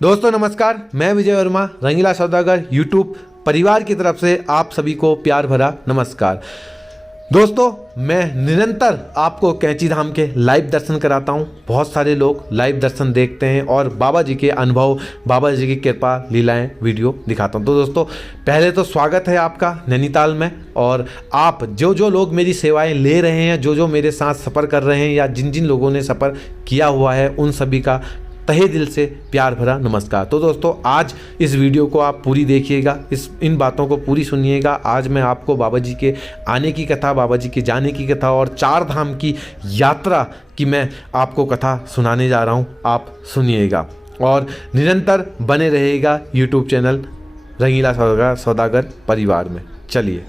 दोस्तों नमस्कार, मैं विजय वर्मा रंगीला सौदागर यूट्यूब परिवार की तरफ से आप सभी को प्यार भरा नमस्कार। दोस्तों मैं निरंतर आपको कैंची धाम के लाइव दर्शन कराता हूं। बहुत सारे लोग लाइव दर्शन देखते हैं और बाबा जी के अनुभव, बाबा जी की कृपा लीलाएं वीडियो दिखाता हूं। तो दोस्तों पहले तो स्वागत है आपका नैनीताल में। और आप जो लोग मेरी सेवाएं ले रहे हैं, जो मेरे साथ सफ़र कर रहे हैं या जिन जिन लोगों ने सफ़र किया हुआ है, उन सभी का तहे दिल से प्यार भरा नमस्कार। तो दोस्तों आज इस वीडियो को आप पूरी देखिएगा, इन बातों को पूरी सुनिएगा। आज मैं आपको बाबा जी के आने की कथा, बाबा जी के जाने की कथा और चार धाम की यात्रा की मैं आपको कथा सुनाने जा रहा हूं। आप सुनिएगा और निरंतर बने रहेगा यूट्यूब चैनल रंगीला सौदागर परिवार में। चलिए।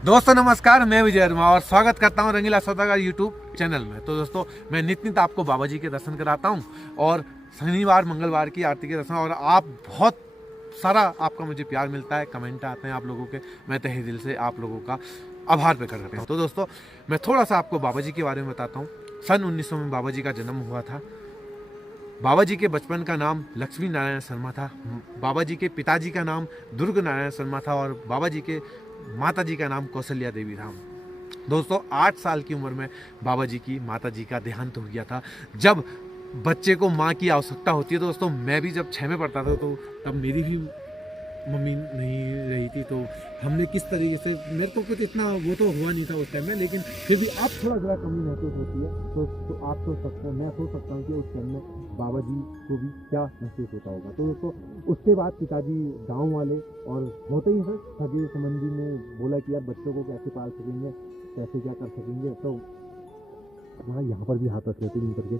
दोस्तों नमस्कार, मैं विजय वर्मा और स्वागत करता हूं रंगीला सौदागर यूट्यूब चैनल में। तो दोस्तों मैं नित आपको बाबा जी के दर्शन कराता हूं और शनिवार मंगलवार की आरती के दर्शन, और आप बहुत सारा आपका मुझे प्यार मिलता है, कमेंट आते हैं आप लोगों के। मैं तहे दिल से आप लोगों का आभार प्रकट करता हूँ। तो दोस्तों मैं थोड़ा सा आपको बाबा जी के बारे में बताता हूँ। सन 1900 में बाबा जी का जन्म हुआ था। बाबा जी के बचपन का नाम लक्ष्मी नारायण शर्मा था। बाबा जी के पिताजी का नाम दुर्ग नारायण शर्मा था और बाबा जी के माता जी का नाम कौशल्या देवी था। दोस्तों 8 साल की उम्र में बाबा जी की माता जी का देहांत हो गया था। जब बच्चे को माँ की आवश्यकता होती है, दोस्तों मैं भी जब 6 में पढ़ता था तो तब मेरी भी मम्मी नहीं रही थी। तो हमने किस तरीके से, मेरे को कुछ इतना वो तो हुआ नहीं था उस टाइम में, लेकिन फिर भी अब थोड़ा ज़रा कमी महसूस होती है। तो आप सोच सकते हैं, मैं सोच सकता हूँ कि उस टाइम में बाबा जी को भी क्या महसूस होता होगा। तो दोस्तों उसके बाद पिताजी गांव वाले और होते ही सर सगे संबंधी ने बोला कि यार बच्चों को कैसे पाल सकेंगे, कैसे क्या कर सकेंगे। तो यहाँ पर भी हाथ रख लेते नहीं करके,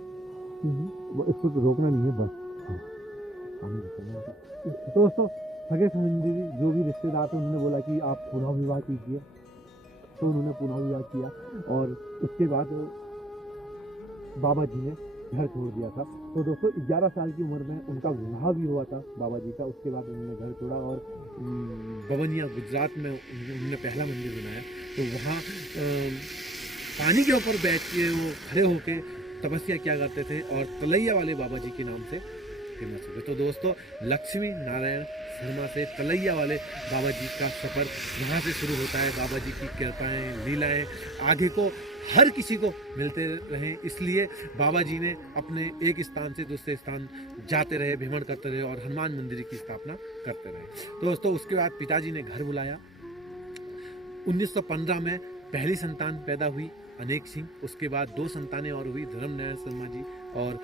इसको रोकना नहीं है बस। तो दोस्तों सगे संबंधी जो भी रिश्तेदार थे उन्होंने बोला कि आप पुनः विवाह कीजिए। तो उन्होंने पुनः विवाह किया और उसके बाद बाबा जी ने घर छोड़ दिया था। तो दोस्तों 11 साल की उम्र में उनका विवाह भी हुआ था बाबा जी का। उसके बाद उन्होंने घर छोड़ा और बवनिया गुजरात में उन्होंने पहला मंदिर बनाया। तो वहाँ पानी के ऊपर बैठ के वो खड़े होके तपस्या किया करते थे और तलैया वाले बाबा जी के नाम से फेमस हुए। तो दोस्तों लक्ष्मी नारायण शर्मा से तलैया वाले बाबा जी का सफ़र यहाँ से शुरू होता है। बाबा जी की कृपाएं, लीलाएं आगे को हर किसी को मिलते रहें, इसलिए बाबा जी ने अपने एक स्थान से दूसरे स्थान जाते रहे, भ्रमण करते रहे और हनुमान मंदिर की स्थापना करते रहे। तो दोस्तों उसके बाद पिताजी ने घर बुलाया। 1915 में पहली संतान पैदा हुई अनेक सिंह। उसके बाद 2 संतानें और हुई, धर्म नारायण शर्मा जी और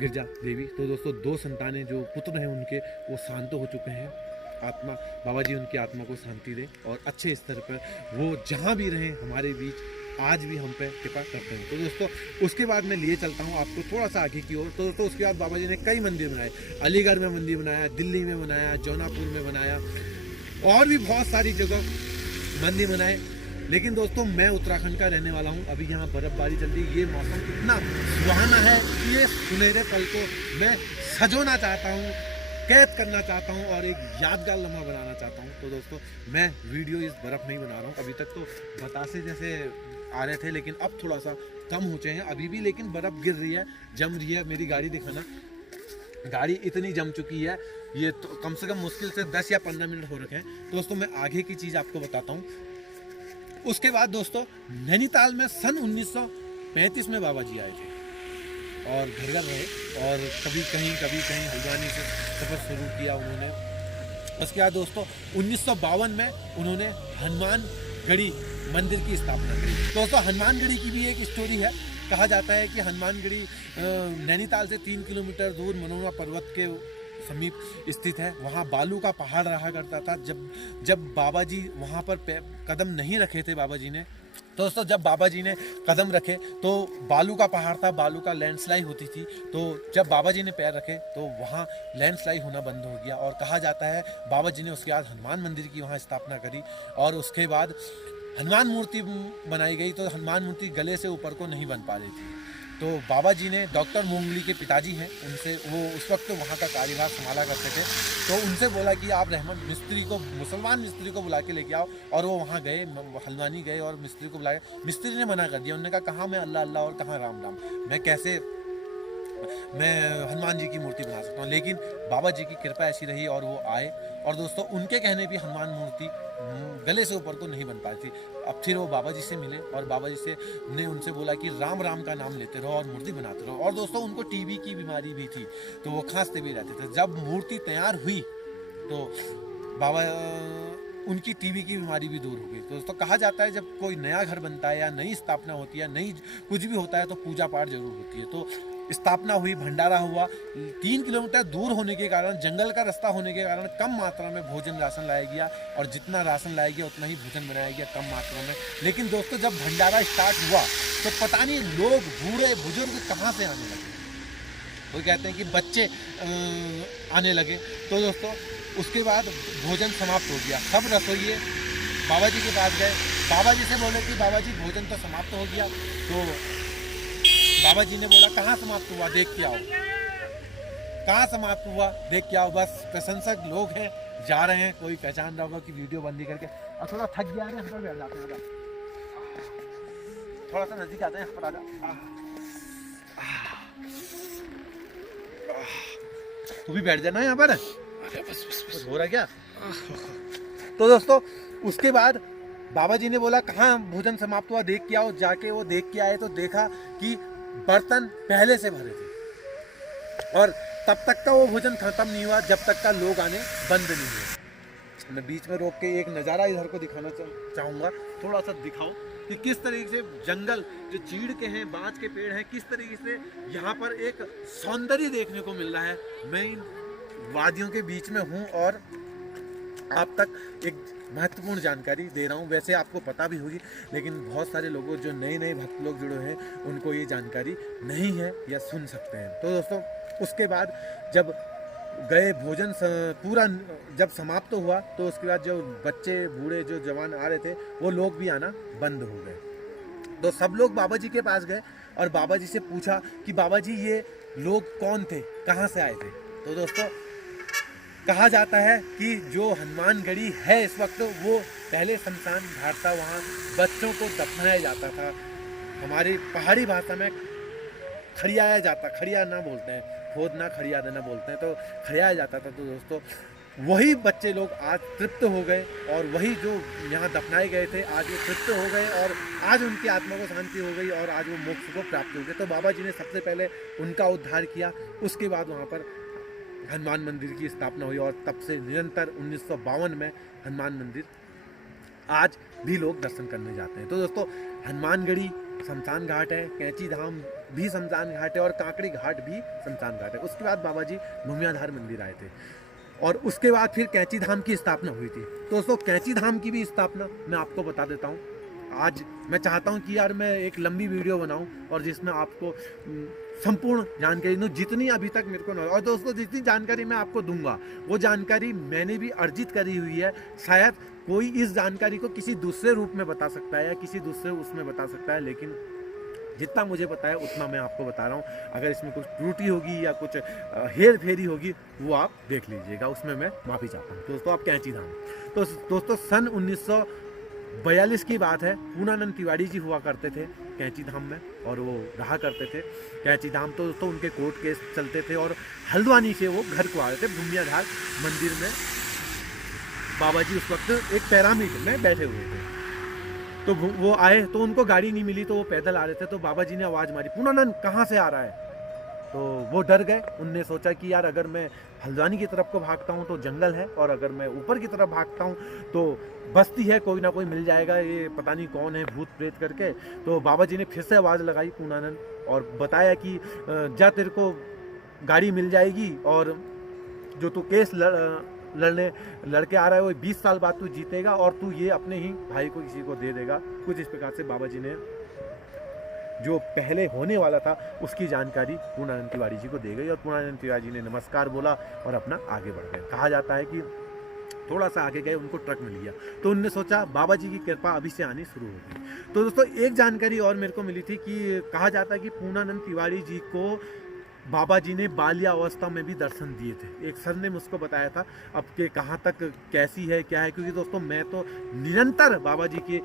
गिरजा देवी। तो दोस्तों 2 संतानें जो पुत्र हैं उनके वो शांत हो चुके हैं। आत्मा बाबा जी उनकी आत्मा को शांति दे और अच्छे स्तर पर वो जहाँ भी रहें हमारे बीच, आज भी हम पे कृपा करते हैं। तो दोस्तों उसके बाद मैं लिए चलता हूँ आपको थोड़ा सा आगे की ओर। तो दोस्तों उसके बाद बाबा जी ने कई मंदिर बनाए। अलीगढ़ में मंदिर बनाया, दिल्ली में बनाया, जौनापुर में बनाया और भी बहुत सारी जगह मंदिर बनाए। लेकिन दोस्तों मैं उत्तराखंड का रहने वाला हूँ। अभी यहाँ बर्फबारी चल रही है। ये मौसम इतना सुहाना है कि ये सुनहरे पल को मैं सजोना चाहता हूँ, कैद करना चाहता हूँ और एक यादगार लम्हा बनाना चाहता हूँ। तो दोस्तों मैं वीडियो इस बर्फ़ नहीं बना रहा हूँ। अभी तक तो बतासे जैसे आ रहे थे, लेकिन अब थोड़ा सा कम हो चुके हैं अभी भी, लेकिन बर्फ़ गिर रही है, जम रही है। मेरी गाड़ी दिखाना, गाड़ी इतनी जम चुकी है, ये तो कम से कम मुश्किल से 10 या 15 मिनट हो रखे हैं। दोस्तों मैं आगे की चीज़ आपको बताता हूँ। उसके बाद दोस्तों नैनीताल में सन 1935 में बाबा जी आए थे और घर घर रहे और कभी कहीं हल्द्वानी से सफ़र शुरू किया उन्होंने। उसके बाद दोस्तों 1952 में उन्होंने हनुमानगढ़ी मंदिर की स्थापना की। दोस्तों हनुमानगढ़ी की भी एक स्टोरी है। कहा जाता है कि हनुमानगढ़ी नैनीताल से 3 किलोमीटर दूर मनोरमा पर्वत के समीप स्थित है। वहाँ बालू का पहाड़ रहा करता था। जब बाबा जी वहाँ पर कदम नहीं रखे थे बाबा जी ने, दोस्तों जब बाबा जी ने कदम रखे तो बालू का पहाड़ था, बालू का लैंडस्लाइड होती थी। तो जब बाबा जी ने पैर रखे तो वहाँ लैंडस्लाइड होना बंद हो गया और कहा जाता है बाबा जी ने उसके बाद हनुमान मंदिर की वहाँ स्थापना करी और उसके बाद हनुमान मूर्ति बनाई गई। तो हनुमान मूर्ति गले से ऊपर को नहीं बन पा रही थी। तो बाबा जी ने डॉक्टर मोंगली के पिताजी हैं उनसे, वो उस वक्त वहाँ का कार्यभार संभाला करते थे, तो उनसे बोला कि आप रहमत मिस्त्री को, मुसलमान मिस्त्री को बुला के लेके आओ। और वो वहाँ गए, हल्द्वानी गए और मिस्त्री को बुलाया। मिस्त्री ने मना कर दिया। उन्होंने कहा कहाँ मैं अल्लाह अल्लाह और कहाँ राम राम, मैं कैसे मैं हनुमान जी की मूर्ति बना सकता हूँ। लेकिन बाबा जी की कृपा ऐसी रही और वो आए। और दोस्तों उनके कहने भी हनुमान मूर्ति गले से ऊपर तो नहीं बन पाई थी। अब फिर वो बाबा जी से मिले और बाबा जी से ने उनसे बोला कि राम राम का नाम लेते रहो और मूर्ति बनाते रहो। और दोस्तों उनको टीबी की बीमारी भी थी, तो वो खांसते भी रहते थे। जब मूर्ति तैयार हुई तो बाबा उनकी टीबी की बीमारी भी दूर हो गई। तो दोस्तों कहा जाता है जब कोई नया घर बनता है या नई स्थापना होती है, नई कुछ भी होता है तो पूजा पाठ जरूर होती है। तो स्थापना हुई, भंडारा हुआ। 3 किलोमीटर दूर होने के कारण, जंगल का रास्ता होने के कारण कम मात्रा में भोजन राशन लाया गया और जितना राशन लाया गया उतना ही भोजन बनाया गया कम मात्रा में। लेकिन दोस्तों जब भंडारा स्टार्ट हुआ तो पता नहीं लोग बूढ़े बुजुर्ग कहाँ से आने लगे। वो कहते हैं कि बच्चे आने लगे। तो दोस्तों उसके बाद भोजन समाप्त हो गया। सब रसोइये बाबा जी के पास गए, बाबा जी से बोले कि बाबा जी भोजन तो समाप्त हो गया। तो बाबा जी ने बोला कहाँ समाप्त हुआ, देख के आओ। कहाँ समाप्त हुआ, देख के आओ। बस प्रशंसक लोग हैं, जा रहे हैं। कोई पहचान रहा होगा कि वीडियो बंदी करके। और थोड़ा थक गया है, यहाँ पर बैठ जाते हैं। थोड़ा सा नजदीक आते हैं, यहाँ पर आ जा। तू भी बैठ जाना यहाँ पर। बस हो रहा है क्या? तो दोस्तों उसके बाद बाबा जी ने बोला कहाँ भोजन समाप्त हुआ, देख के आओ। जाके वो देख के आए तो देखा कि बर्तन पहले से भरे थे और तब तक का वो भोजन खत्म नहीं हुआ जब तक का लोग आने बंद नहीं हुए। मैं बीच में रोक के एक नज़ारा इधर को दिखाना चाहूँगा। थोड़ा सा दिखाओ कि किस तरीके से जंगल जो चीड़ के हैं, बांज के पेड़ हैं, किस तरीके से यहाँ पर एक सौंदर्य देखने को मिल रहा है। मैं इन वादियों के बीच में हूँ और आप तक एक महत्वपूर्ण जानकारी दे रहा हूँ। वैसे आपको पता भी होगी, लेकिन बहुत सारे लोगों जो नए नए भक्त लोग जुड़े हैं उनको ये जानकारी नहीं है या सुन सकते हैं। तो दोस्तों उसके बाद जब गए, भोजन पूरा जब समाप्त हुआ तो उसके बाद जो बच्चे बूढ़े जो जवान आ रहे थे वो लोग भी आना बंद हो गए। तो सब लोग बाबा जी के पास गए और बाबा जी से पूछा कि बाबा जी ये लोग कौन थे, कहाँ से आए थे। तो दोस्तों कहा जाता है कि जो हनुमानगढ़ी है इस वक्त वो पहले शमशान घाट था, वहाँ बच्चों को दफनाया जाता था। हमारी पहाड़ी भाषा में खड़ियाया जाता, खड़िया ना बोलते हैं, खोदना खड़िया देना बोलते हैं, तो खड़ियाया जाता था। तो दोस्तों वही बच्चे लोग आज तृप्त हो गए और वही जो यहाँ दफनाए गए थे आज वो तृप्त हो गए और आज उनकी आत्मा को शांति हो गई और आज वो मोक्ष को प्राप्त हो गए। तो बाबा जी ने सबसे पहले उनका उद्धार किया। उसके बाद वहाँ पर हनुमान मंदिर की स्थापना हुई और तब से निरंतर 1952 में हनुमान मंदिर आज भी लोग दर्शन करने जाते हैं। तो दोस्तों हनुमानगढ़ी शमशान घाट है, कैंची धाम भी शमशान घाट है और कांकड़ी घाट भी शमशान घाट है। उसके बाद बाबा जी भूमियाधार मंदिर आए थे और उसके बाद फिर कैंची धाम की स्थापना हुई थी। तो दोस्तों कैंची धाम की भी स्थापना मैं आपको बता देता हूँ। आज मैं चाहता हूँ कि यार मैं एक लंबी वीडियो बनाऊँ और जिसमें आपको संपूर्ण जानकारी दूँ जितनी अभी तक मेरे को और दोस्तों जितनी जानकारी मैं आपको दूंगा वो जानकारी मैंने भी अर्जित करी हुई है। शायद कोई इस जानकारी को किसी दूसरे रूप में बता सकता है या किसी दूसरे उसमें बता सकता है, लेकिन जितना मुझे पता है उतना मैं आपको बता रहा हूँ। अगर इसमें कुछ त्रुटि होगी या कुछ हेर फेरी होगी वो आप देख लीजिएगा, उसमें मैं माफ़ी चाहता हूँ। दोस्तों आप कैंची धाम, तो दोस्तों सन 1942 की बात है। पूर्णानंद तिवारी जी हुआ करते थे कैंची धाम में और वो रहा करते थे कैंची धाम। तो दोस्तों उनके कोर्ट केस चलते थे और हल्द्वानी से वो घर को आ रहे थे। भूमियाधार मंदिर में बाबा जी उस वक्त एक पिरामिड में बैठे हुए थे। तो वो आए तो उनको गाड़ी नहीं मिली तो वो पैदल आ रहे थे। तो बाबा जी ने आवाज़ मारी, पूर्णानंद कहाँ से आ रहा है। तो वो डर गए। उनने सोचा कि यार अगर मैं हल्द्वानी की तरफ को भागता हूँ तो जंगल है और अगर मैं ऊपर की तरफ भागता हूँ तो बस्ती है, कोई ना कोई मिल जाएगा, ये पता नहीं कौन है भूत प्रेत करके। तो बाबा जी ने फिर से आवाज़ लगाई पूर्णानंद और बताया कि जा तेरे को गाड़ी मिल जाएगी और जो तू केस लड़के आ रहा है वो 20 साल बाद तू जीतेगा और तू ये अपने ही भाई को किसी को दे देगा। कुछ इस प्रकार से बाबा जी ने जो पहले होने वाला था उसकी जानकारी पूर्णानंद तिवारी जी को दे गई और पूर्णानंद तिवारी जी ने नमस्कार बोला और अपना आगे बढ़ गए। कहा जाता है कि थोड़ा सा आगे गए, उनको ट्रक मिल गया। तो उनने सोचा बाबा जी की कृपा अभी से आनी शुरू हो गई। तो दोस्तों एक जानकारी और मेरे को मिली थी कि कहा जाता है कि पूर्णानंद तिवारी जी को बाबा जी ने बाल्यावस्था में भी दर्शन दिए थे। एक सर ने मुझको बताया था, अब के कहाँ तक कैसी है क्या है, क्योंकि दोस्तों मैं तो निरंतर बाबा जी के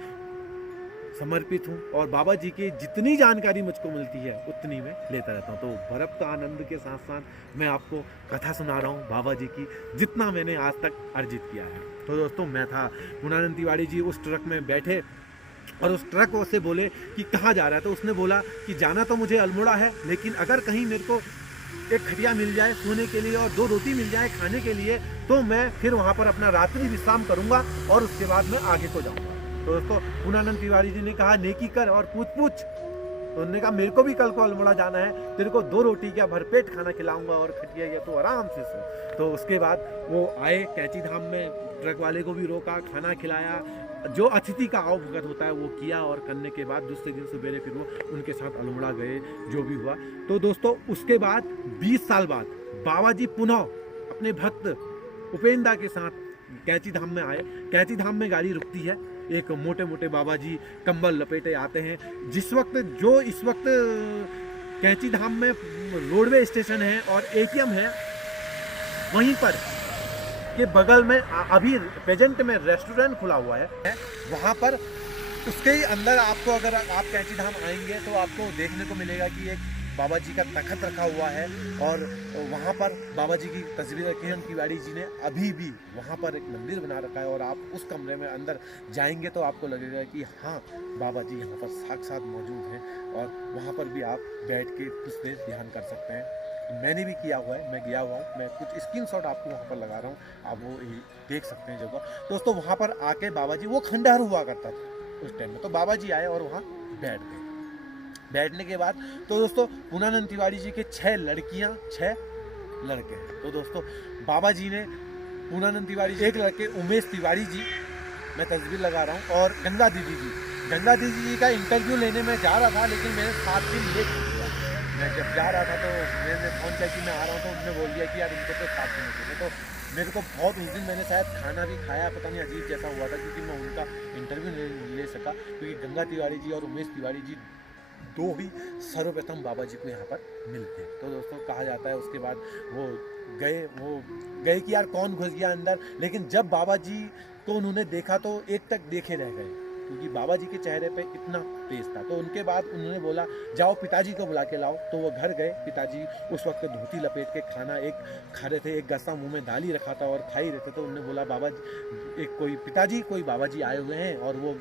समर्पित हूँ और बाबा जी की जितनी जानकारी मुझको मिलती है उतनी मैं लेता रहता हूँ। तो बर्फ का आनंद के साथ साथ मैं आपको कथा सुना रहा हूँ बाबा जी की, जितना मैंने आज तक अर्जित किया है। तो दोस्तों मैं था, पूर्णानंद तिवारी जी उस ट्रक में बैठे और उस ट्रक से बोले कि कहाँ जा रहा है। तो उसने बोला कि जाना तो मुझे अल्मोड़ा है, लेकिन अगर कहीं मेरे को एक खटिया मिल जाए सोने के लिए और 2 रोटी मिल जाए खाने के लिए, तो मैं फिर वहाँ पर अपना रात्रि विश्राम करूँगा और उसके बाद मैं आगे को जाऊँगा। तो दोस्तों पूर्णानंद तिवारी जी ने कहा नेकी कर और पूछ। तो उन्होंने कहा मेरे को भी कल को अल्मोड़ा जाना है, तेरे को 2 रोटी क्या भरपेट खाना खिलाऊंगा और खटिया या तो आराम से सो। तो उसके बाद वो आए कैंची धाम में, ट्रक वाले को भी रोका, खाना खिलाया, जो अतिथि का आवभगत होता है वो किया और करने के बाद दूसरे दिन सवेरे फिर वो उनके साथ अल्मोड़ा गए, जो भी हुआ। तो दोस्तों उसके बाद 20 साल बाद बाबा जी पुनः अपने भक्त उपेंद्र के साथ कैंची धाम में आए। कैंची धाम में गाड़ी रुकती है, एक मोटे मोटे बाबा जी कंबल लपेटे आते हैं। इस वक्त कैंची धाम में रोडवे स्टेशन है और एटीएम है, वहीं पर के बगल में अभी प्रेजेंट में रेस्टोरेंट खुला हुआ है। वहाँ पर उसके ही अंदर आपको, अगर आप कैंची धाम आएंगे तो आपको देखने को मिलेगा कि एक बाबा जी का तखत रखा हुआ है और वहाँ पर बाबा जी की तस्वीर किरण तिवारी जी ने अभी भी वहाँ पर एक मंदिर बना रखा है। और आप उस कमरे में अंदर जाएंगे तो आपको लगेगा कि हाँ बाबा जी यहाँ पर साक्षात मौजूद हैं और वहाँ पर भी आप बैठ के कुछ देर ध्यान कर सकते हैं। मैंने भी किया हुआ है, मैं गया हुआ हूँ, मैं कुछ स्क्रीनशॉट आपको वहाँ पर लगा रहा हूँ, आप वो देख सकते हैं जगह। दोस्तों वहाँ पर आके बाबा जी, वो खंडहर हुआ करता था उस टाइम में, तो बाबा जी आए और वहाँ बैठ गए। बैठने के बाद तो दोस्तों पूर्णानंद तिवारी जी के 6 लड़कियां 6 लड़के हैं। तो दोस्तों बाबा जी ने पूर्णानंद तिवारी जी, एक लड़के उमेश तिवारी जी, मैं तस्वीर लगा रहा हूँ, और गंगा दीदी जी का इंटरव्यू लेने में जा रहा था, लेकिन मैंने 7 दिन लेट हो गया। मैं जब जा रहा था तो मैंने फ़ोन किया कि मैं आ रहा हूँ, तो उन्होंने बोल दिया कि यार इनको तो 7 दिन हो गए। तो मेरे को बहुत, उस दिन मैंने शायद खाना भी खाया, पता नहीं अजीब जैसा हुआ था, क्योंकि मैं उनका इंटरव्यू नहीं ले सका, क्योंकि गंगा तिवारी जी और उमेश तिवारी जी 2 ही सर्वप्रथम बाबा जी को यहाँ पर मिलते हैं। तो दोस्तों कहा जाता है उसके बाद वो गए कि यार कौन घुस गया अंदर, लेकिन जब बाबा जी को उन्होंने देखा तो एक तक देखे रह गए, क्योंकि बाबा जी के चेहरे पे इतना तेज था। तो उनके बाद उन्होंने बोला जाओ पिताजी को बुला के लाओ। तो वो घर गए। पिताजी उस वक्त धोती लपेट के खाना एक खा रहे थे, एक गस्सा मुंह में डाल ही रखा था और खा ही रहे थे। तो उन्होंने बोला बाबा जी, कोई बाबा जी आए हुए हैं और वो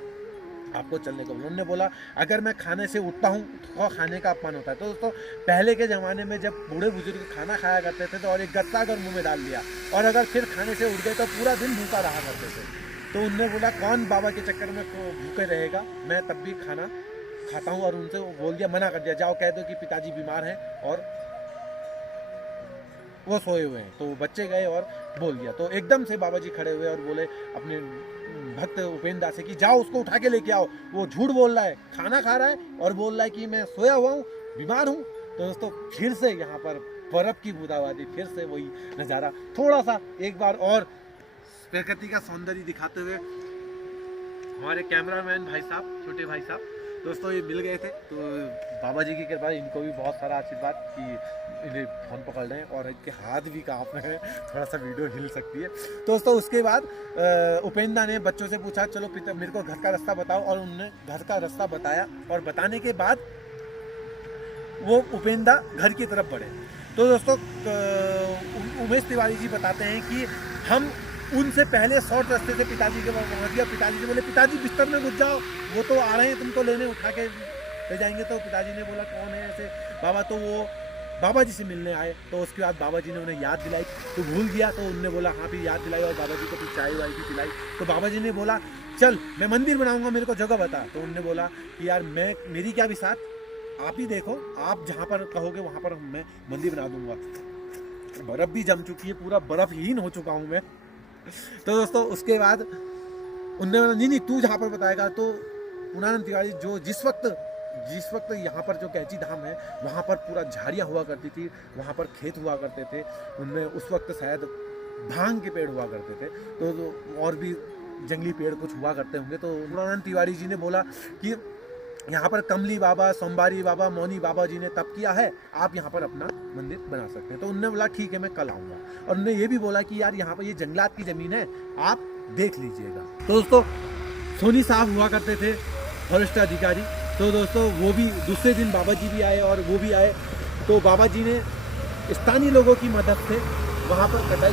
आपको चलने को। उन्होंने बोला अगर मैं खाने से उठता हूँ तो खाने का अपमान होता है। तो दोस्तों पहले के ज़माने में जब बूढ़े बुजुर्ग खाना खाया करते थे तो और एक गत्ता अगर मुंह में डाल लिया और अगर फिर खाने से उठ गए तो पूरा दिन भूखा रहा करते थे। तो उन्होंने बोला कौन बाबा के चक्कर में भूखे रहेगा, मैं तब भी खाना खाता हूँ। और उनसे बोल दिया, मना कर दिया, जाओ कह दो कि पिताजी बीमार हैं और वो सोए हुए हैं। तो बच्चे गए और बोल दिया। तो एकदम से बाबा जी खड़े हुए और बोले अपने भक्त उपेंद्र से कि जाओ उसको उठा के लेके आओ, वो झूठ बोल रहा है, खाना खा रहा है और बोल रहा है कि मैं सोया हुआ हूँ, बीमार हूँ। तो दोस्तों फिर से यहाँ पर बर्फ की बूंदाबांदी, फिर से वही नज़ारा, थोड़ा सा एक बार और प्रकृति का सौंदर्य दिखाते हुए हमारे कैमरामैन भाई साहब, छोटे भाई साहब दोस्तों ये मिल गए थे। तो बाबा जी की कृपा, इनको भी बहुत सारा आशीर्वाद कि इन्हें फोन पकड़ रहे हैं और इनके हाथ भी कांप रहे हैं, थोड़ा सा वीडियो हिल सकती है। तो दोस्तों उसके बाद उपेंद्र ने बच्चों से पूछा चलो पिता मेरे को घर का रास्ता बताओ, और उन्होंने घर का रास्ता बताया और बताने के बाद वो उपेंद्र घर की तरफ बढ़े। तो दोस्तों उमेश तिवारी जी बताते हैं कि हम उनसे पहले शॉर्ट रास्ते से पिताजी के पास पहुँच गया। पिताजी से बोले पिताजी बिस्तर में घुस जाओ, वो तो आ रहे हैं तुमको लेने, उठा के ले जाएंगे। तो पिताजी ने बोला कौन है ऐसे बाबा, तो वो बाबा जी से मिलने आए। तो उसके बाद बाबा जी ने उन्हें याद दिलाई, तो भूल गया। तो उन्होंने बोला हाँ फिर याद दिलाई और बाबा जी को फिर चाय वाय भी पिलाई। तो बाबा जी ने बोला चल मैं मंदिर बनाऊंगा, मेरे को जगह बता। तो उन्होंने बोला कि यार मेरी क्या भी साथ, आप ही देखो, आप जहाँ पर कहोगे वहाँ पर मैं मंदिर बना दूंगा। बर्फ़ भी जम चुकी है, पूरा बर्फ़हीन हो चुका हूँ मैं। तो दोस्तों उसके बाद उन्होंने बोला नहीं तू जहाँ पर बताएगा। तो पूर्णानंद तिवारी जो जिस वक्त यहाँ पर जो कैंची धाम है वहाँ पर पूरा झाड़ियाँ हुआ करती थी, वहाँ पर खेत हुआ करते थे। उनमें उस वक्त शायद भांग के पेड़ हुआ करते थे, तो और भी जंगली पेड़ कुछ हुआ करते होंगे। तो पूर्णानंद तिवारी जी ने बोला कि यहाँ पर कमली बाबा, सोमवारी बाबा, मौनी बाबा जी ने तप किया है, आप यहाँ पर अपना मंदिर बना सकते हैं। तो उन्होंने बोला ठीक है, मैं कल आऊँगा। और उन्होंने ये भी बोला कि यार यहाँ पर ये जंगलात की ज़मीन है, आप देख लीजिएगा। तो दोस्तों सोनी साहब हुआ करते थे फॉरेस्ट अधिकारी। तो दोस्तों वो भी दूसरे दिन बाबा जी भी आए और वो भी आए। तो बाबा जी ने स्थानीय लोगों की मदद से वहाँ पर कटाई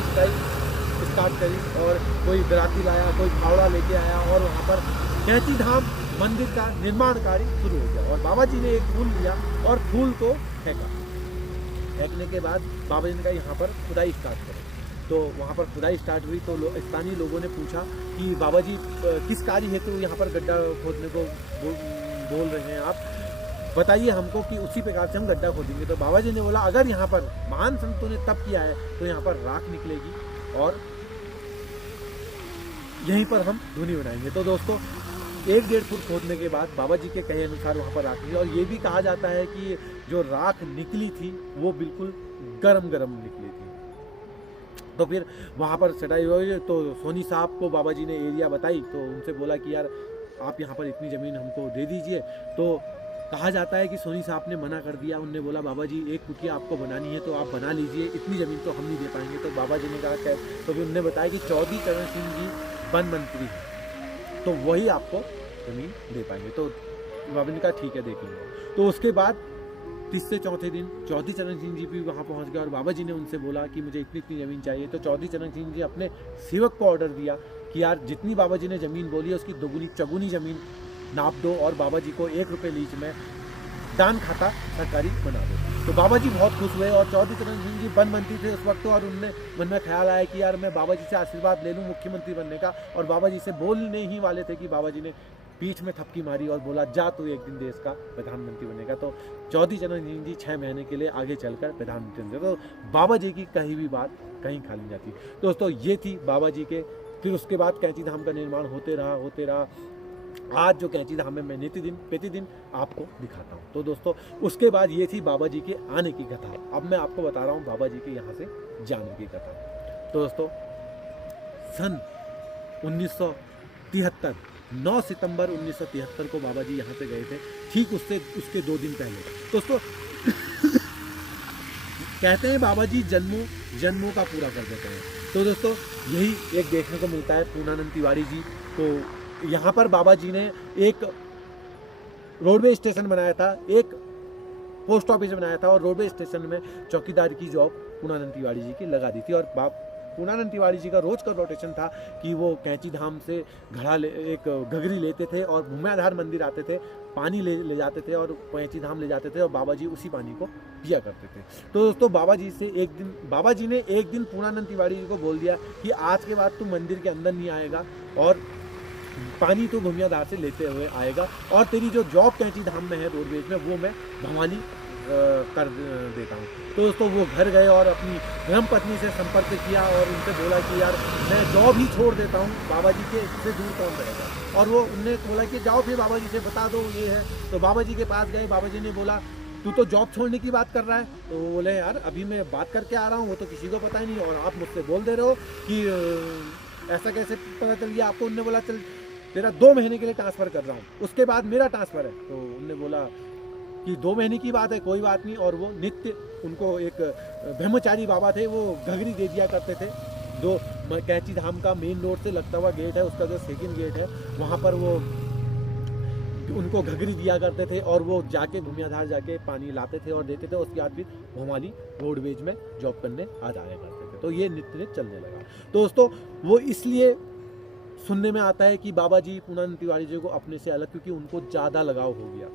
स्टार्ट करी और कोई दराती लाया, कोई फावड़ा लेके आया और वहाँ पर कैंची धाम मंदिर का निर्माण कार्य शुरू हो गया। और बाबा जी ने एक फूल लिया और फूल को फेंका। फेंकने के बाद बाबा जी ने कहा यहाँ पर खुदाई स्टार्ट करो। तो वहाँ पर खुदाई स्टार्ट हुई। तो स्थानीय लोगों ने पूछा कि बाबा जी किस कार्य हेतु यहाँ पर गड्ढा खोदने को बोल रहे हैं, आप बताइए हमको कि उसी प्रकार से हम गड्ढा खोदेंगे। तो बाबा जी ने बोला अगर यहाँ पर महान संतों ने तप किया है तो यहाँ पर राख निकलेगी और यहीं पर हम धुनी बनाएंगे। तो दोस्तों 1-1.5 फुट खोदने के बाद बाबा जी के कहे अनुसार वहाँ पर राख निकली। और ये भी कहा जाता है कि जो राख निकली थी वो बिल्कुल गरम निकली थी। तो फिर वहाँ पर चढ़ाई हुई। तो सोनी साहब को बाबा जी ने एरिया बताई। तो उनसे बोला कि यार आप यहाँ पर इतनी ज़मीन हमको दे दीजिए। तो कहा जाता है कि सोनी साहब ने मना कर दिया। उनने बोला बाबा जी एक कुटिया आपको बनानी है तो आप बना लीजिए, इतनी ज़मीन तो हम नहीं दे पाएंगे। तो बाबा जी ने कहा क्या? तो फिर उनने बताया कि चौधरी चरण सिंह जी वन मंत्री हैं, तो वही आपको ज़मीन दे पाएंगे। तो बाबा ने कहा ठीक है देख लेंगे। तो उसके बाद तीसरे चौथे दिन चौधरी चरण सिंह जी भी वहाँ पहुँच गए और बाबा जी ने उनसे बोला कि मुझे इतनी ज़मीन चाहिए। तो चौधरी चरण सिंह जी अपने सेवक को ऑर्डर दिया कि यार जितनी बाबा जी ने ज़मीन बोली है उसकी दोगुनी चौगुनी ज़मीन नाप दो और बाबा जी को 1 रुपये लीज में दान खाता सरकारी बना दो। तो बाबा जी बहुत खुश हुए। और चौधरी चरण सिंह जी वन मंत्री थे उस वक्त। और उनने मन में ख्याल आया कि यार मैं बाबा जी से आशीर्वाद ले लूँ मुख्यमंत्री बनने का। और बाबा जी से बोलने ही वाले थे कि बाबा जी ने पीठ में थपकी मारी और बोला जा तू एक दिन देश का प्रधानमंत्री बनेगा। तो चौधरी चरण सिंह जी 6 महीने के लिए आगे चलकर प्रधानमंत्री बने। तो बाबा जी की कहीं भी बात कहीं खाली जाती। दोस्तों ये थी बाबा जी के। फिर उसके बाद कैंची धाम का निर्माण होते रहा। आज जो कैंची धाम में मैं प्रतिदिन आपको दिखाता हूँ। तो दोस्तों उसके बाद ये थी बाबा जी के आने की कथा। अब मैं आपको बता रहा हूँ बाबा जी के यहाँ से जाने की कथा। तो दोस्तों सन 1973 9 सितंबर 1973 को बाबा जी यहाँ से गए थे। ठीक उसके 2 दिन पहले दोस्तों कहते हैं बाबा जी जन्मों का पूरा कर देते हैं। तो दोस्तों यही एक देखने को मिलता है पूर्णानंद तिवारी जी। तो यहाँ पर बाबा जी ने एक रोडवे स्टेशन बनाया था, एक पोस्ट ऑफिस बनाया था और रोडवे स्टेशन में चौकीदार की जॉब पूर्णानंद तिवारी जी की लगा दी थी। और पूर्णानंद तिवारी जी का रोज का रोटेशन था कि वो कैंची धाम से एक घघरी लेते थे और भूमियाधार मंदिर आते थे, पानी ले जाते थे और कैंची धाम ले जाते थे और बाबा जी उसी पानी को पिया करते थे। तो दोस्तों बाबा जी ने एक दिन पूर्णानंद तिवारी जी को बोल दिया कि आज के बाद तू मंदिर के अंदर नहीं आएगा और पानी तो भूमियाधार से लेते हुए आएगा और तेरी जो जॉब कैंची धाम में है रोडवेज में वो मैं भवाली कर देता हूँ। तो दोस्तों वो घर गए और अपनी धर्मपत्नी से संपर्क किया और उनसे बोला कि यार मैं जॉब ही छोड़ देता हूँ, बाबा जी के इससे दूर कौन रहेगा। और वो उनने बोला कि जाओ फिर बाबा जी से बता दो ये है। तो बाबा जी के पास गए। बाबा जी ने बोला तू तो जॉब छोड़ने की बात कर रहा है। तो वो बोले यार अभी मैं बात करके आ रहा हूँ, वो तो किसी को पता ही नहीं और आप मुझसे बोल दे रहे हो कि ऐसा कैसे पता चल गया आपको। उनने बोला चल तेरा 2 महीने के लिए ट्रांसफ़र कर रहा हूँ, उसके बाद मेरा ट्रांसफ़र है। तो उनने बोला कि 2 महीने की बात है, कोई बात नहीं। और वो नित्य उनको एक ब्रह्मचारी बाबा थे, वो घघरी दे दिया करते थे। जो कैंची धाम का मेन रोड से लगता हुआ गेट है, उसका जो सेकंड गेट है वहाँ पर वो उनको घघरी दिया करते थे और वो जाके भूमियाधार जाके पानी लाते थे और देते थे। उसके बाद फिर भोमाली रोडवेज में जॉब करने आ जाया करते थे। तो ये नित्य चलने लगा। दोस्तों वो इसलिए सुनने में आता है कि बाबा जी पूर्णानंद तिवारी जी को अपने से अलग, क्योंकि उनको ज़्यादा लगाव हो गया।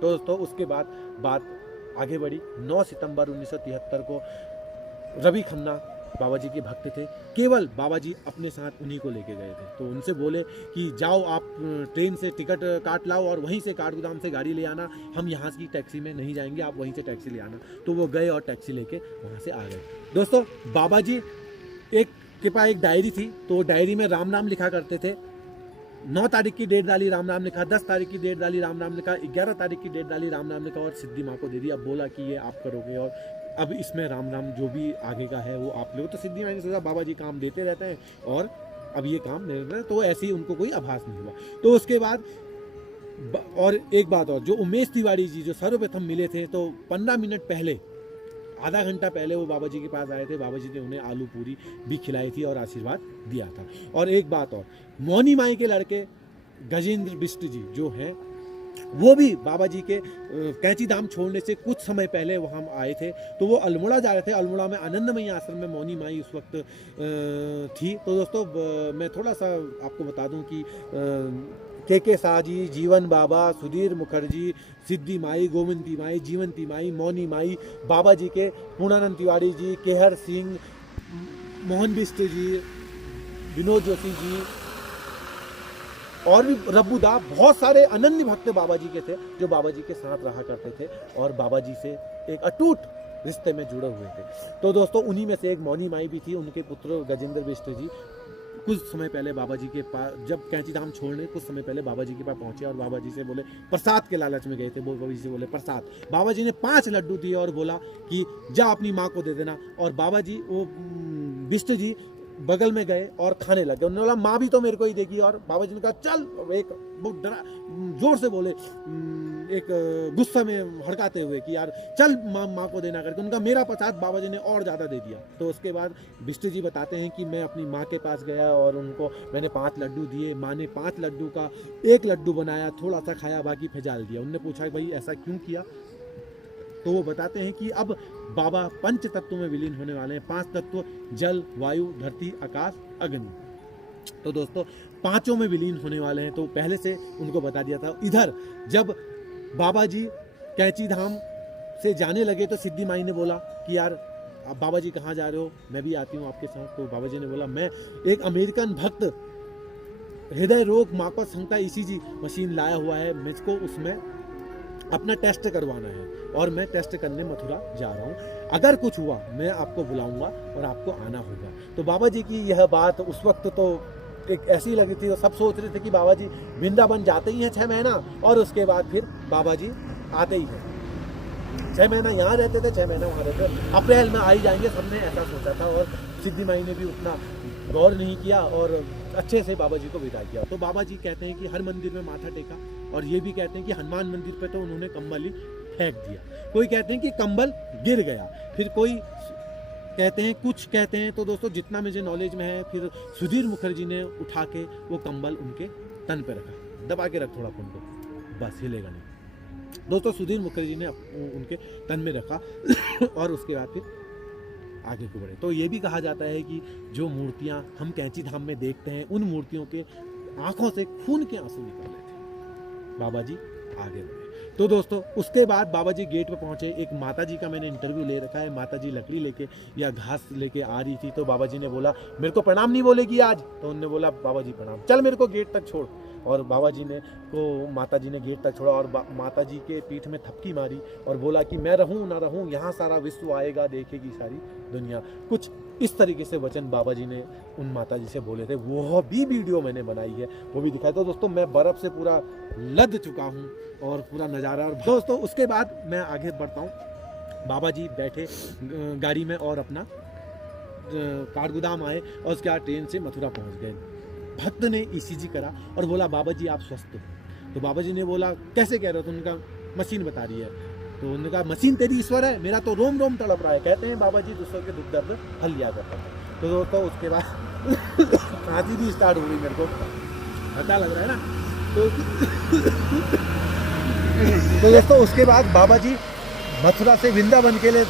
तो दोस्तों उसके बाद बात आगे बढ़ी। 9 सितंबर 1973 को रवि खन्ना बाबा जी के भक्त थे। केवल बाबा जी अपने साथ उन्हीं को लेके गए थे। तो उनसे बोले कि जाओ आप ट्रेन से टिकट काट लाओ और वहीं से काठगोदाम से गाड़ी ले आना, हम यहाँ की टैक्सी में नहीं जाएंगे, आप वहीं से टैक्सी ले आना। तो वो गए और टैक्सी लेके वहाँ से आ गए। दोस्तों बाबा जी के पास एक डायरी थी, तो डायरी में राम नाम लिखा करते थे। 9 तारीख की डेट डाली, राम नाम लिखा। 10 तारीख की डेट डाली, राम नाम लिखा। 11 तारीख की डेट डाली, राम नाम लिखा और सिद्धि माँ को दे दी। अब बोला कि ये आप करोगे और अब इसमें राम राम जो भी आगे का है वो आप लोग, तो सिद्धि माई ने सोचा बाबा जी काम देते रहते हैं और अब ये काम नहीं रहता, तो ऐसे ही उनको कोई आभास नहीं हुआ। तो उसके बाद और एक बात और, जो उमेश तिवारी जी जो सर्वप्रथम मिले थे, तो 15 मिनट पहले, आधा घंटा पहले वो बाबा जी के पास आए थे। बाबा जी ने उन्हें आलू पूरी भी खिलाई थी और आशीर्वाद दिया था। और एक बात और, मौनी माई के लड़के गजेंद्र बिष्ट जी जो हैं, वो भी बाबा जी के कैंची धाम छोड़ने से कुछ समय पहले वहाँ आए थे। तो वो अल्मोड़ा जा रहे थे। अल्मोड़ा में आनंदमयी आश्रम में मौनी माई उस वक्त थी। तो दोस्तों मैं थोड़ा सा आपको बता दूं कि के शाह जी, जीवन बाबा, सुधीर मुखर्जी, सिद्धि माई, गोविंदी माई, जीवंती माई, मौनी माई, बाबा जी के पूर्णानंद तिवारी जी, केहर सिंह, मोहन बिष्ट जी, विनोद जोशी जी और भी रब्बूदा, बहुत सारे अनन्य भक्त बाबा जी के थे जो बाबा जी के साथ रहा करते थे और बाबा जी से एक अटूट रिश्ते में जुड़े हुए थे। तो दोस्तों उन्हीं में से एक मौनी माई भी थी। उनके पुत्र गजेंद्र बिष्ट जी कुछ समय पहले बाबा जी के पास, जब कैंची धाम छोड़ने कुछ समय पहले बाबा जी के पास पहुंचे और बाबा जी से बोले, प्रसाद के लालच में गए थे, बाबा जी से बोले प्रसाद। बाबा जी ने 5 लड्डू दिए और बोला कि जा अपनी माँ को दे देना। और बाबा जी वो बिष्ट जी बगल में गए और खाने लगे। उन्होंने बोला माँ भी तो मेरे को ही देगी। और बाबा जी ने कहा चल, एक बहुत डरा जोर से बोले, एक गुस्सा में हड़काते हुए कि यार चल माँ को देना करके। उनका मेरा प्रसाद बाबा जी ने और ज़्यादा दे दिया। तो उसके बाद बिष्ट जी बताते हैं कि मैं अपनी माँ के पास गया और उनको मैंने 5 लड्डू दिए। माँ ने 5 लड्डू का 1 लड्डू बनाया, थोड़ा सा खाया, बाकी फेजाल दिया। उनने पूछा भाई ऐसा क्यों किया? तो वो बताते हैं कि अब बाबा 5 तत्वों में विलीन होने वाले हैं। 5 तत्व, जल, वायु, धरती, आकाश, अग्नि। तो दोस्तों 5 में विलीन होने वाले हैं। तो पहले से उनको बता दिया था। इधर जब बाबा जी कैंची धाम से जाने लगे तो सिद्धि माई ने बोला कि यार आप बाबा जी कहाँ जा रहे हो, मैं भी आती हूँ आपके साथ। तो बाबा जी ने बोला मैं एक अमेरिकन भक्त हृदय रोग मापक क्षमता ECG मशीन लाया हुआ है, मुझको उसमें अपना टेस्ट करवाना है और मैं टेस्ट करने मथुरा जा रहा हूँ। अगर कुछ हुआ मैं आपको बुलाऊंगा और आपको आना होगा। तो बाबा जी की यह बात उस वक्त तो एक ऐसी लगी थी, सब सोच रहे थे कि बाबा जी वृंदावन जाते ही हैं 6 महीना और उसके बाद फिर बाबा जी आते ही हैं। 6 महीना यहाँ रहते थे, 6 महीना वहाँ रहते थे, अप्रैल में आ ही जाएंगे, सबने ऐसा सोचा था। और सिद्धि माई ने भी उतना गौर नहीं किया और अच्छे से बाबा जी को विदा किया। तो बाबा जी कहते हैं कि हर मंदिर में माथा टेका और ये भी कहते हैं कि हनुमान मंदिर पे तो उन्होंने कंबल ही फेंक दिया। कोई कहते हैं कि कंबल गिर गया, फिर कोई कहते हैं, कुछ कहते हैं। तो दोस्तों जितना मुझे नॉलेज में है, फिर सुधीर मुखर्जी ने उठा के वो कंबल उनके तन पे रखा, दबा के रख थोड़ा फोन को, बस हिलेगा नहीं। दोस्तों सुधीर मुखर्जी ने उनके तन में रखा और उसके बाद फिर आगे को बढ़े। तो ये भी कहा जाता है कि जो मूर्तियां हम कैंची धाम में देखते हैं, उन मूर्तियों के आंखों से खून के आंसू निकल रहे थे। बाबा जी आगे बढ़े। तो दोस्तों उसके बाद बाबा जी गेट पे पहुंचे। एक माता जी का मैंने इंटरव्यू ले रखा है। माता जी लकड़ी लेके या घास लेके आ रही थी। तो बाबा जी ने बोला मेरे को प्रणाम नहीं बोलेगी आज? तो उन्होंने बोला बाबा जी प्रणाम, चल मेरे को गेट तक छोड़। और बाबा जी ने को माता जी ने गेट तक छोड़ा और माता जी के पीठ में थपकी मारी और बोला कि मैं रहूं ना रहूं, यहाँ सारा विश्व आएगा, देखेगी सारी दुनिया। कुछ इस तरीके से वचन बाबा जी ने उन माता जी से बोले थे। वो भी वीडियो मैंने बनाई है, वो भी दिखाई। तो दोस्तों मैं बर्फ़ से पूरा लद चुका हूँ और पूरा नज़ारा। और दोस्तों उसके बाद मैं आगे बढ़ता हूँ। बाबा जी बैठे गाड़ी में और अपना काठगोदाम आए और उसके बाद ट्रेन से मथुरा पहुँच गए। भक्त ने ECG करा और बोला बाबा जी आप स्वस्थ हो? तो बाबा जी ने बोला कैसे कह रहे हो? तो उनका मशीन बता रही है। तो उन्होंने कहा मशीन तेरी ईश्वर है, मेरा तो रोम रोम तड़प रहा है। कहते हैं बाबा जी दूसरों के दुख दर्द हल लिया करता था। तो दोस्तों उसके बाद खांसी भी स्टार्ट हो गई, मेरे को पता लग रहा है ना। तो दोस्तों उसके बाद बाबा जी मथुरा से वृंदावन के लिए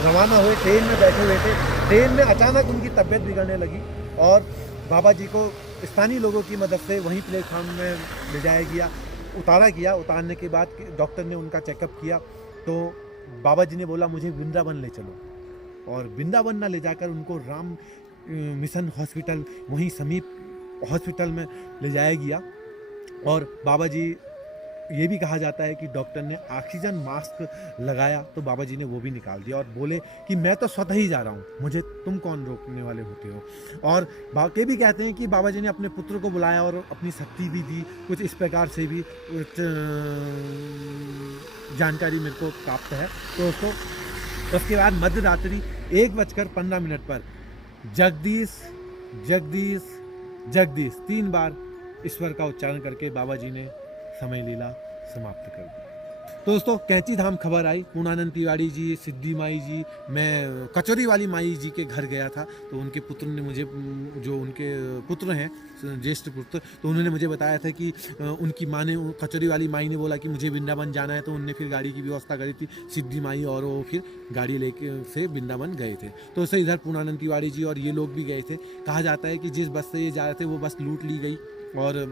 रवाना हुए। ट्रेन में बैठे हुए थे। ट्रेन में अचानक उनकी तबीयत बिगड़ने लगी और बाबा जी को स्थानीय लोगों की मदद से वहीं प्लेटफार्म में ले जाया गया, उतारा गया। उतारने के बाद डॉक्टर ने उनका चेकअप किया तो बाबा जी ने बोला मुझे वृंदावन ले चलो। और वृंदावन ना ले जाकर उनको राम मिशन हॉस्पिटल, वहीं समीप हॉस्पिटल में ले जाया गया। और बाबा जी ये भी कहा जाता है कि डॉक्टर ने ऑक्सीजन मास्क लगाया तो बाबा जी ने वो भी निकाल दिया और बोले कि मैं तो स्वतः ही जा रहा हूँ, मुझे तुम कौन रोकने वाले होते हो। और बाकी भी कहते हैं कि बाबा जी ने अपने पुत्र को बुलाया और अपनी शक्ति भी दी। कुछ इस प्रकार से भी जानकारी मेरे को प्राप्त है। तो दोस्तों उसके बाद मध्य रात्रि 1:15 पर जगदीश जगदीश जगदीश 3 बार ईश्वर का उच्चारण करके बाबा जी ने समय लीला समाप्त कर दी। तो दोस्तों कैंची धाम खबर आई, पूर्णानंद तिवारी जी, सिद्धि माई जी, मैं कचौरी वाली माई जी के घर गया था, तो उनके पुत्र ने मुझे, जो उनके पुत्र हैं ज्येष्ठ पुत्र, तो उन्होंने मुझे बताया था कि उनकी माँ ने, कचौरी वाली माई ने बोला कि मुझे वृंदावन जाना है, तो उनने फिर गाड़ी की व्यवस्था करी थी सिद्धि माई, और वो फिर गाड़ी लेके से वृंदावन गए थे। तो उससे इधर पूर्णानंद तिवारी जी और ये लोग भी गए थे। कहा जाता है कि जिस बस से ये जा रहे थे वो बस लूट ली गई और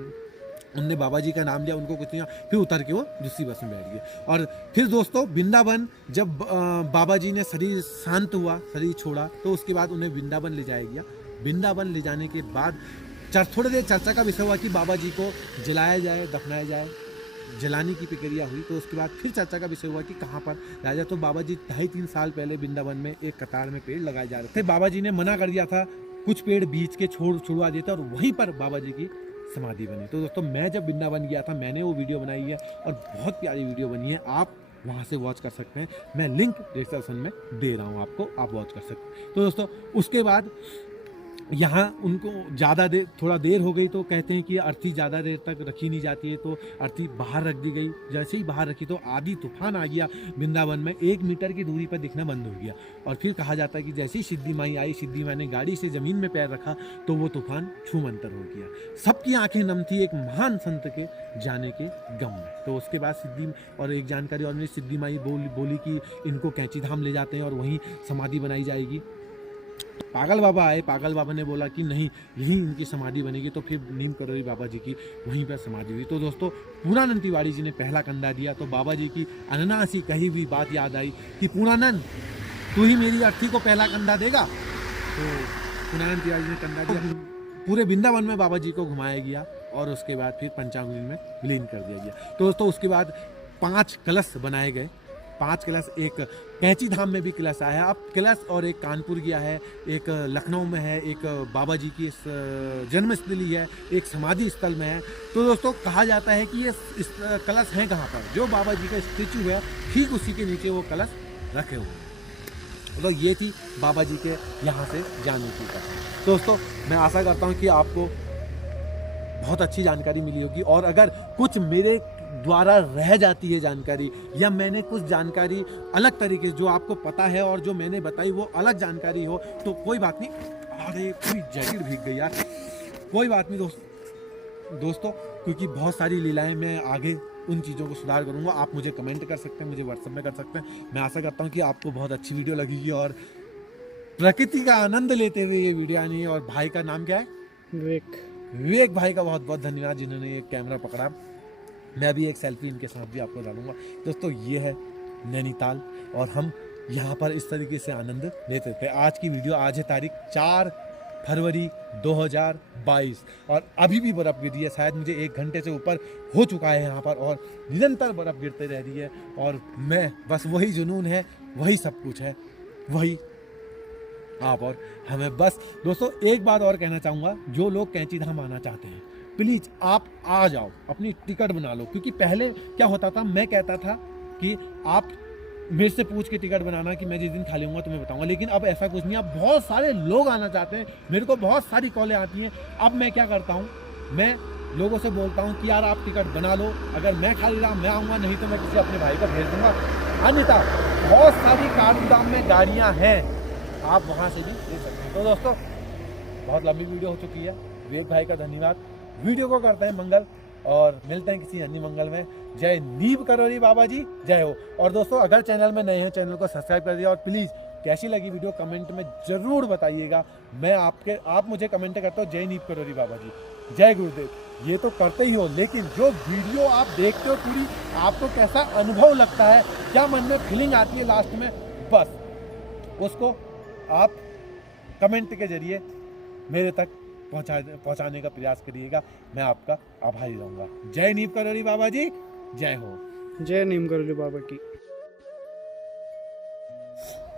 उनने बाबा जी का नाम लिया, उनको कुछ नहीं, फिर उतर के वो दूसरी बस में बैठ गए। और फिर दोस्तों वृंदावन जब बाबा जी ने शरीर शांत हुआ, शरीर छोड़ा, तो उसके बाद उन्हें वृंदावन ले जाया गया। वृंदावन ले जाने के बाद थोड़ी देर चर्चा का विषय हुआ कि बाबा जी को जलाया जाए, दफनाया जाए, जलाने की प्रक्रिया हुई। तो उसके बाद फिर चर्चा का विषय हुआ कि कहाँ पर लाया। तो बाबा जी 2.5-3 साल पहले वृंदावन में एक कतार में पेड़ लगाए जा रहे थे। बाबा जी ने मना कर दिया था, कुछ पेड़ बीच के छुड़वा दिए थे और वहीं पर बाबा जी की समाधि बनी। तो दोस्तों मैं जब वृंदावन गया था, मैंने वो वीडियो बनाई है और बहुत प्यारी वीडियो बनी है, आप वहाँ से वॉच कर सकते हैं। मैं लिंक डिस्क्रिप्शन में दे रहा हूँ आपको, आप वॉच कर सकते हैं। तो दोस्तों उसके बाद यहाँ उनको ज़्यादा देर, थोड़ा देर हो गई, तो कहते हैं कि अर्थी ज़्यादा देर तक रखी नहीं जाती है, तो अर्थी बाहर रख दी गई। जैसे ही बाहर रखी तो आधी तूफान आ गया वृंदावन में, 1 मीटर की दूरी पर दिखना बंद हो गया। और फिर कहा जाता है कि जैसे ही सिद्धि माई आई, सिद्धि माई ने गाड़ी से ज़मीन में पैर रखा तो वो तूफान छूमंतर हो गया। सबकी आंखें नम थी एक महान संत के जाने के गम में। तो उसके बाद सिद्धि और एक जानकारी और मेरी, सिद्धि माई बोली कि इनको कैंची धाम ले जाते हैं और वहीं समाधि बनाई जाएगी। पागल बाबा आए, पागल बाबा ने बोला कि नहीं, यहीं इनकी समाधि बनेगी। तो फिर नीम करोली बाबा जी की वहीं पर समाधि हुई। तो दोस्तों पूर्णानंद तिवारी जी ने पहला कंधा दिया, तो बाबा जी की अननासी कही हुई बात याद आई कि पूर्णानंद तू ही मेरी अर्थी को पहला कंधा देगा। तो पूर्णानंद तिवारी जी ने कंधा दिया। पूरे वृंदावन में बाबा जी को घुमाया गया और उसके बाद फिर पंचांगुली में विलीन कर दिया गया। तो दोस्तों उसके बाद 5 कलश बनाए गए, 5 कलश, एक कैंची धाम में भी कलश आया है। अब कलश और एक कानपुर गया है, एक लखनऊ में है, एक बाबा जी की जन्मस्थली है, एक समाधि स्थल में है। तो दोस्तों कहा जाता है कि ये कलश हैं कहाँ पर, जो बाबा जी का स्टेचू है ठीक उसी के नीचे वो कलश रखे हुए हैं। तो ये थी बाबा जी के यहाँ से जाने की बात। दोस्तों मैं आशा करता हूँ कि आपको बहुत अच्छी जानकारी मिली होगी, और अगर कुछ मेरे द्वारा रह जाती है जानकारी, या मैंने कुछ जानकारी अलग तरीके जो आपको पता है और जो मैंने बताई वो अलग जानकारी हो, तो कोई बात नहीं। अरे पूरी जैकेट भीग गई यार, कोई बात नहीं दोस्तों, क्योंकि बहुत सारी लीलाएं मैं आगे उन चीज़ों को सुधार करूंगा। आप मुझे कमेंट कर सकते हैं, मुझे व्हाट्सएप में कर सकते हैं। मैं आशा करता हूं कि आपको बहुत अच्छी वीडियो लगेगी और प्रकृति का आनंद लेते हुए ये वीडियो आनी है। और भाई का नाम क्या है? विवेक भाई का बहुत बहुत धन्यवाद जिन्होंने ये कैमरा पकड़ा। मैं भी एक सेल्फी इनके साथ भी आपको डालूंगा। दोस्तों ये है नैनीताल और हम यहाँ पर इस तरीके से आनंद लेते थे। आज की वीडियो, आज है तारीख 4 फरवरी 2022 और अभी भी बर्फ़ गिरी है। शायद मुझे 1 घंटे से ऊपर हो चुका है यहाँ पर और निरंतर बर्फ़ गिरते रह रही है। और मैं बस वही जुनून है, वही सब कुछ है, वही आप और हमें। बस दोस्तों एक बात और कहना चाहूँगा, जो लोग कैंची धाम आना चाहते हैं प्लीज़ आप आ जाओ, अपनी टिकट बना लो। क्योंकि पहले क्या होता था, मैं कहता था कि आप मेरे से पूछ के टिकट बनाना कि मैं जिस दिन खाली होऊंगा तुम्हें बताऊंगा, लेकिन अब ऐसा कुछ नहीं। अब बहुत सारे लोग आना चाहते हैं, मेरे को बहुत सारी कॉलें आती हैं। अब मैं क्या करता हूँ, मैं लोगों से बोलता हूँ कि यार आप टिकट बना लो, अगर मैं खाली रहा मैं आऊँगा, नहीं तो मैं किसी अपने भाई को भेज दूँगा। अन्यथा बहुत सारी काठगोदाम में गाड़ियाँ हैं, आप वहाँ से भी ले सकते हैं। तो दोस्तों बहुत लंबी वीडियो हो चुकी है, विवेक भाई का धन्यवाद। वीडियो को करते हैं मंगल और मिलते हैं किसी अन्य मंगल में। जय नीम करोली बाबा जी, जय हो। और दोस्तों अगर चैनल में नए हैं, चैनल को सब्सक्राइब कर दिया और प्लीज़ कैसी लगी वीडियो कमेंट में ज़रूर बताइएगा। मैं आप मुझे कमेंट करते हो जय नीम करोली बाबा जी, जय गुरुदेव, ये तो करते ही हो, लेकिन जो वीडियो आप देखते हो पूरी, आपको कैसा अनुभव लगता है, क्या मन में फीलिंग आती है लास्ट में, बस उसको आप कमेंट के जरिए मेरे तक पहुंचाने का प्रयास करिएगा। मैं आपका आभारी रहूंगा। जय नीम करोली बाबा जी, जय हो। जय नीम करोली बाबा की।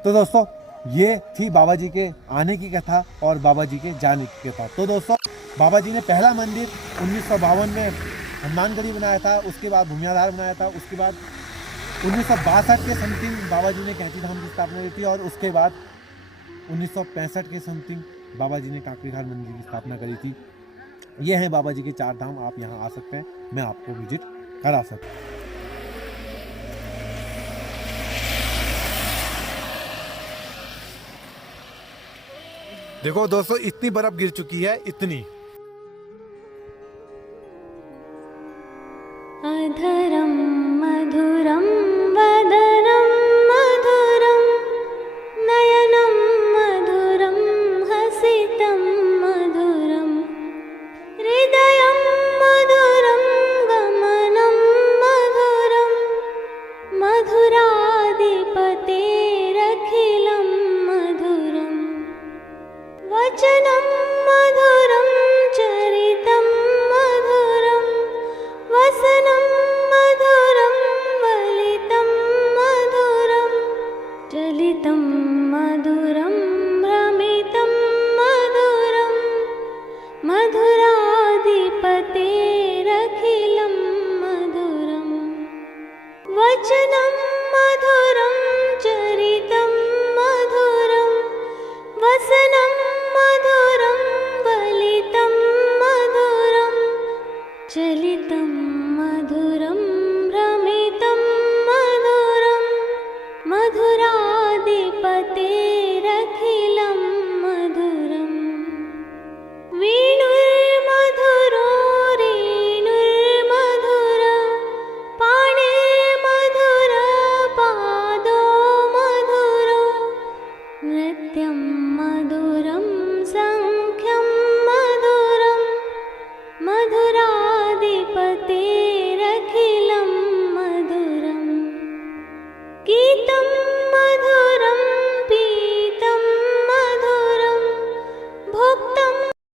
तो दोस्तों ये थी बाबा जी के आने की कथा और बाबा जी के जाने की कथा। तो दोस्तों बाबा जी ने पहला मंदिर 1952 में हनुमानगढ़ी बनाया था, उसके बाद भूमियाधार बनाया था, उसके बाद 1962 के समथिंग बाबा जी ने कैंची धाम की स्थापना की थी और उसके बाद 1965 के समथिंग बाबा जी ने काकड़ी घाट मंदिर की स्थापना करी थी। ये है बाबा जी के 4 धाम, आप यहाँ आ सकते हैं, मैं आपको विजिट करा सकता हूँ। देखो दोस्तों, इतनी बर्फ गिर चुकी है, इतनी। अधरं मधुरं वदनं मधुरं नयनं मधुरं हसितं मधुरं हृदयं मधुरं गमनं मधुरं मधुराधिपतेरखिलं मधुरं वचनं मधुरं चरितं मधुरं वसनं मधुरं वलितं मधुरं चलितं मधुरं भ्रमितं मधुरं मधुराधिपतेरखिलं मधुरं वचनं